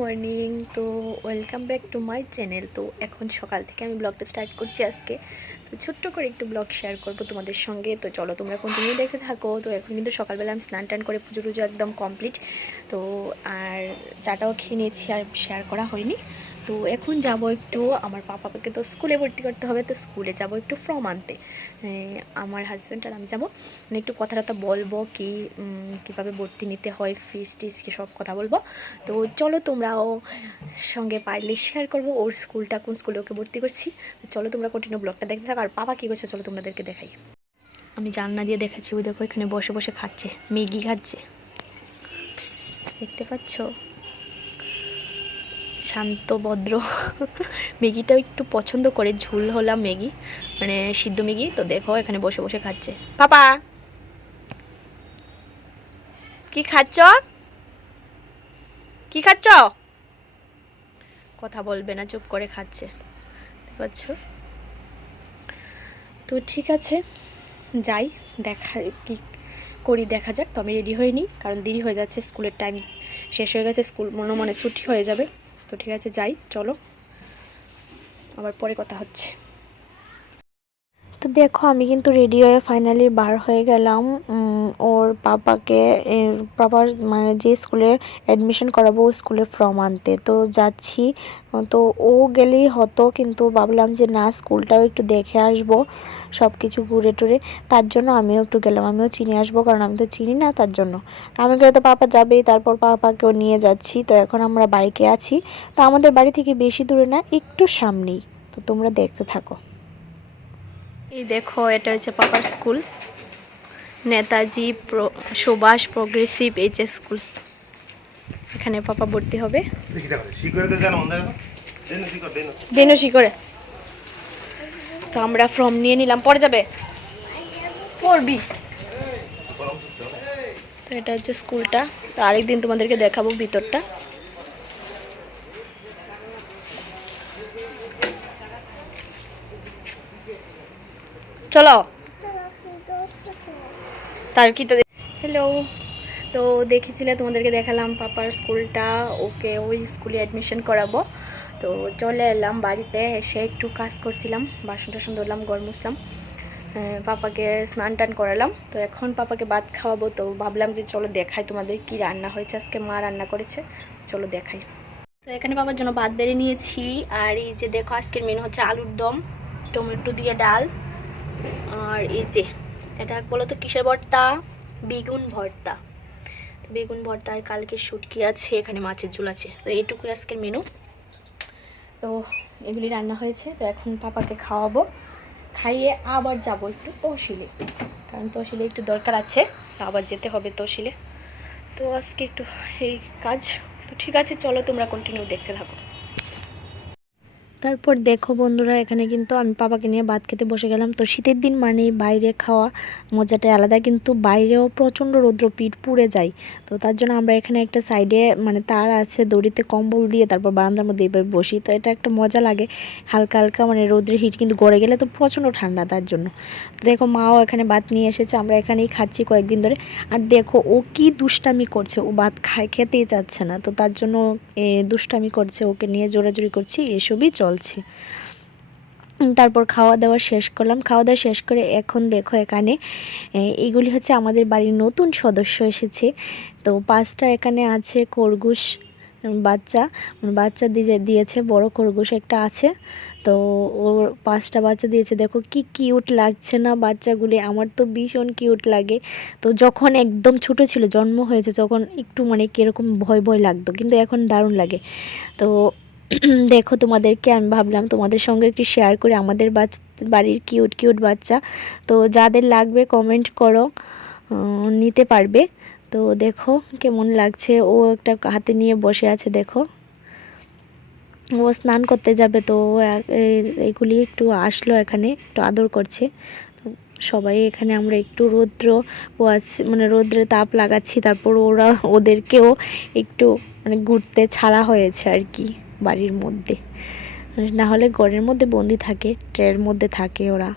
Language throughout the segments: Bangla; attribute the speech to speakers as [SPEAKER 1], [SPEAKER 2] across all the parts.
[SPEAKER 1] মর্নিং। তো welcome back to my channel. তো এখন সকাল থেকে আমি ব্লগটা স্টার্ট করছি আজকে। তো ছোট্ট করে একটু ব্লগ শেয়ার করব তোমাদের সঙ্গে। তো চলো তোমরা কন্টিনিউ দেখে থাকো। তো এখন কিন্তু সকালবেলা আমি স্নান টান করে পুজো টুজো একদম কমপ্লিট তো আর চাটাও খেয়ে নিয়েছি আর শেয়ার করা হয়নি। তো এখন যাব একটু, আমার পাপাকে তো স্কুলে ভর্তি করতে হবে, তো স্কুলে যাব একটু ফর্ম আনতে। আমার হাজব্যান্ড আর আমি যাব। মানে একটু কথা টথা বলব কি কীভাবে ভর্তি নিতে হয় ফিস টিস কি সব কথা বলব। তো চলো তোমরাও সঙ্গে পারলে শেয়ার করব, ওর স্কুলটা কোন স্কুলে ওকে ভর্তি করছি। চলো তোমরা কন্টিনিউ ব্লগটা দেখতে থাকো। আর বাবা কী করছে চলো তোমাদেরকে দেখাই। আমি জাননা দিয়ে দেখাচ্ছি ওই দেখো এখানে বসে বসে খাচ্ছে, ম্যাগি খাচ্ছে। দেখতে পাচ্ছ? শান্ত, ভদ্র। ম্যাগিটাও একটু পছন্দ করে, ঝুল হলাম ম্যাগি। মানে সিদ্ধ ম্যাগি, তো দেখো এখানে বসে বসে খাচ্ছে। পাপা! কি খাচ্ছ? কি খাচ্ছ? কথা বলবে না, চুপ করে খাচ্ছে। পাচ্ছ? তো ঠিক আছে, যাই দেখা কি করি, দেখা যাক। তো আমি রেডি হয়ে নিই, কারণ দেরি হয়ে যাচ্ছে, স্কুলের টাইম শেষ হয়ে গেছে, স্কুল মনে মনে ছুটি হয়ে যাবে। তো ঠিক আছে, যাই, চলো। আবার পরে কথা হচ্ছে। তো দেখো, আমি কিন্তু রেডি হয়ে ফাইনালি বার হয়ে গেলাম। ওর পাপাকে পাপার মানে যে স্কুলে অ্যাডমিশন করাবো ওই স্কুলে ফর্ম আনতে। তো যাচ্ছি। তো ও গেলেই হতো, কিন্তু ভাবলাম যে না, স্কুলটাও একটু দেখে আসব সব কিছু ঘুরে টুরে। তার জন্য আমিও একটু গেলাম। আমিও চিনে আসব, কারণ আমি তো চিনি না তার জন্য। আমি গেলে তো পাপা যাবেই, তারপর পাপাকেও নিয়ে যাচ্ছি। তো এখন আমরা বাইকে আছি। তো আমাদের বাড়ি থেকে বেশি দূরে না, একটু সামনেই। তো তোমরা দেখতে থাকো। এই দেখো, এটা হচ্ছে পাপার school. Netaji Subhash progressive HS school. এখানে পাপা ভর্তি হবে। তো আমরা ফর্ম নিয়ে নিলাম। পরে যাবে? পড়বি তো এটা হচ্ছে স্কুলটা। তো আরেকদিন তোমাদেরকে দেখাবো ভিতরটা। চলো। তার কি তো হ্যালো তো দেখেছিলে তোমাদেরকে দেখালাম পাপার স্কুলটা। ওকে ওই স্কুলে অ্যাডমিশন করাবো। তো চলে এলাম বাড়িতে এসে একটু কাজ করছিলাম বাসন টাসন ধরলাম গড় মুছলাম। আহ, পাপাকে স্নান টান করালাম। তো এখন পাপাকে ভাত খাওয়াবো তো ভাবলাম যে চলো দেখাই তোমাদের কি রান্না হয়েছে। আজকে মা রান্না করেছে চলো দেখাই। তো এখানে বাবার জন্য ভাত বেড়ে নিয়েছি আর এই যে দেখো আজকের মেনু হচ্ছে আলুর দম টমেটো দিয়ে ডাল আর এই যে এটা বলো তো কিসের ভর্তা? বেগুন ভর্তা। তো বেগুন ভর্তা আর কালকে শুটকি আছে, এখানে মাছের ঝোল আছে। তো এইটুকুই আজকের মেনু তো এগুলি রান্না হয়েছে, তো এখন পাপাকে খাওয়াবো। খাইয়ে আবার যাব একটু তহসিলে। কারণ তহসিলে একটু দরকার আছে আবার যেতে হবে তহসিলে। তো আজকে একটু এই কাজ। তো ঠিক আছে, চলো তোমরা কন্টিনিউ দেখতে থাকো। তারপর দেখো বন্ধুরা, এখানে কিন্তু আমি পাপাকে নিয়ে ভাত খেতে বসে গেলাম। তো শীতের দিন মানেই বাইরে খাওয়া মজাটাই আলাদা, কিন্তু বাইরেও প্রচণ্ড রৌদ্র পিঠ পুড়ে যায়। তো তার জন্য আমরা এখানে একটা সাইডে মানে তার আছে দড়িতে কম্বল দিয়ে তারপর বারান্দার মধ্যে এইভাবে বসি। তো এটা একটা মজা লাগে, হালকা হালকা মানে রৌদ্রের হিট কিন্তু গড়ে গেলে তো প্রচণ্ড ঠান্ডা তার জন্য। তো দেখো মাও এখানে ভাত নিয়ে এসেছে, আমরা এখানেই খাচ্ছি কয়েকদিন ধরে। আর দেখো ও কি দুষ্টামি করছে, ও ভাত খায়, খেতেই চাচ্ছে না। তো তার জন্য দুষ্টামি করছে, ওকে নিয়ে জোরাজুরি করছি, এসবই চলছে তারপর খাওয়া দাওয়া শেষ করলাম। খাওয়া দাওয়া শেষ করে এখন দেখো এখানে এগুলি হচ্ছে আমাদের বাড়ির নতুন সদস্য এসেছে। তো পাঁচটা এখানে আছে খরগোশ বাচ্চা বাচ্চা দিয়ে দিয়েছে, বড় খরগোশ একটা আছে। তো ওর পাঁচটা বাচ্চা দিয়েছে। দেখো কি কিউট লাগছে না বাচ্চাগুলি, আমার তো ভীষণ কিউট লাগে। তো যখন একদম ছোট ছিল, জন্ম হয়েছে, তখন একটু মানে কীরকম ভয় ভয় লাগতো, কিন্তু এখন দারুণ লাগে। তো দেখো তোমাদেরকে আমি ভাবলাম তোমাদের সঙ্গে একটু শেয়ার করে আমাদের বাড়ির কিউট কিউট বাচ্চা। তো যাদের লাগবে কমেন্ট করো নিতে পারবে। তো দেখো কেমন লাগছে। ও একটা হাতে নিয়ে বসে আছে, দেখো। ও স্নান করতে যাবে, তো এই- একটু আসলো এখানে, একটু আদর করছে। তো সবাই এখানে আমরা একটু রৌদ্র পোয়াচ্ছি মানে রৌদ্রে তাপ লাগাচ্ছি, তারপর ওরা ওদেরকেও একটু মানে ঘুরতে ছাড়া হয়েছে আর কি। বাড়ির মধ্যে। না হলে ঘরের মধ্যে বন্দি থাকে ট্রের মধ্যে থাকে ওরা।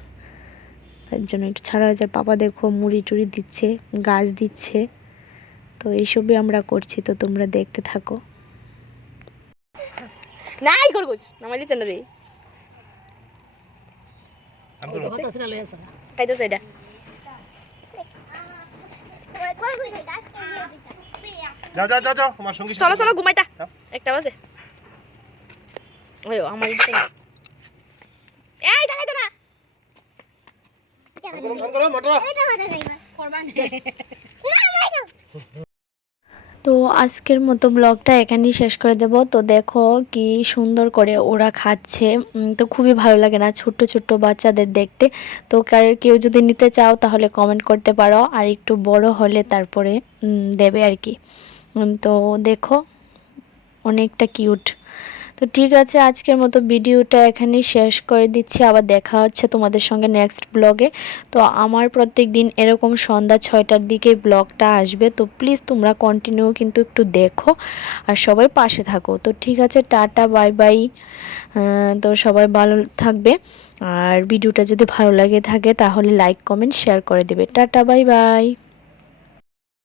[SPEAKER 1] তার জন্য একটু ছাড়া হয়েছে পাপা দেখো মুড়ি টুড়ি দিচ্ছে গাছ দিচ্ছে। তো এইসবই আমরা করছি তো তোমরা দেখতে থাকো। নাই খরগোশ নামাই দিচ্ছেন না রে
[SPEAKER 2] আমি করব
[SPEAKER 1] খাইতেছে এটা।
[SPEAKER 2] যাও যাও যাও যাও আমার সঙ্গী
[SPEAKER 1] চলো চলো ঘুমাইতা। একটা বাজে। ওই আমার এই দেখাই তো না। তো আজকের মতো ব্লগটা এখানেই শেষ করে দেব। তো দেখো কি সুন্দর করে ওরা খাচ্ছে। তো খুবই ভালো লাগে না ছোট্ট ছোট্ট বাচ্চাদের দেখতে। তো কেউ যদি নিতে চাও তাহলে কমেন্ট করতে পারো। আর একটু বড় হলে তারপরে দেবে আর কি। তো দেখো অনেকটা কিউট তো ঠিক আছে, আজকের মতো ভিডিওটা এখানেই শেষ করে দিচ্ছি। আবার দেখা হচ্ছে তোমাদের সঙ্গে নেক্সট ব্লগে তো আমার প্রত্যেক দিন এরকম সন্ধ্যা ছয়টার দিকে ব্লগটা আসবে। তো প্লিজ তোমরা কন্টিনিউ কিন্তু একটু দেখো আর সবাই পাশে থাকো। তো ঠিক আছে, টাটা বাই বাই তো সবাই ভালো থাকবে। আর ভিডিওটা যদি ভালো লাগে থাকে তাহলে লাইক কমেন্ট শেয়ার করে দেবে। Tata bye bye